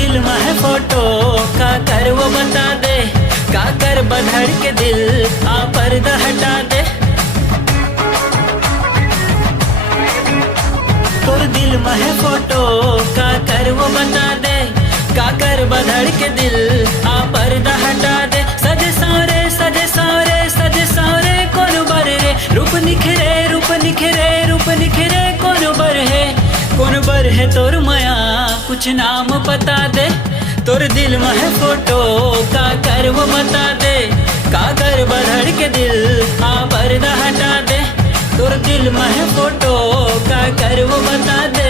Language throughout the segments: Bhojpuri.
दिल में है फोटो का कर वो बता दे, का कर बधड़ के दिल आ पर्दा हटा दे। तोर दिल में है फोटो का कर वो बता दे, का कर बधड़ के दिल आ पर्दा हटा दे। सजे सावरे सजे सावरे सजे सावरे कौन बर रे, रूप निखरे रूप निखरे रूप निखरे कौन बर है, कौन बर है तोर माया कुछ नाम पता दे। तोर दिल में है फोटो का कर वो बता दे, का कर बधड़ के दिल आ पर्दा हटा दे। तोर दिल में है फोटो का कर वो बता दे।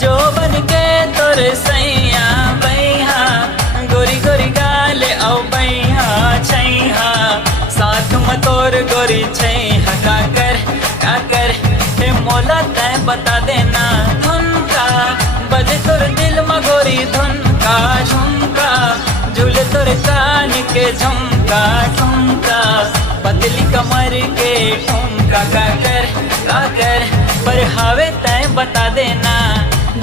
जो बन के तोर सैया बैहा, गोरी गोरी गाले औ बैहा छैहा, साथ में तोर गोरी छैहा। काकर हे मोला तय बता देना, धुन का बजे तोर दिल में गोरी धुन का झुमका, झूले तोर कान के झुमका ठुमका, पतली कमर के ठुमका। काकर पर हावे तय बता देना।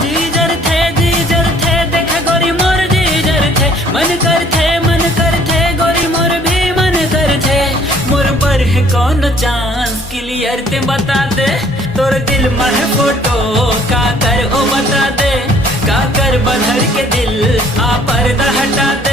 जीजर थे देख गोरी मोर जीजर थे, मन कर थे गोरी मोर भी मन कर थे। मोर पर है कौन चांस क्लियर ते बता दे। तोर दिल में है फोटो का कर ओ बता दे, का कर बधड़ के दिल आ पर्दा हटा दे।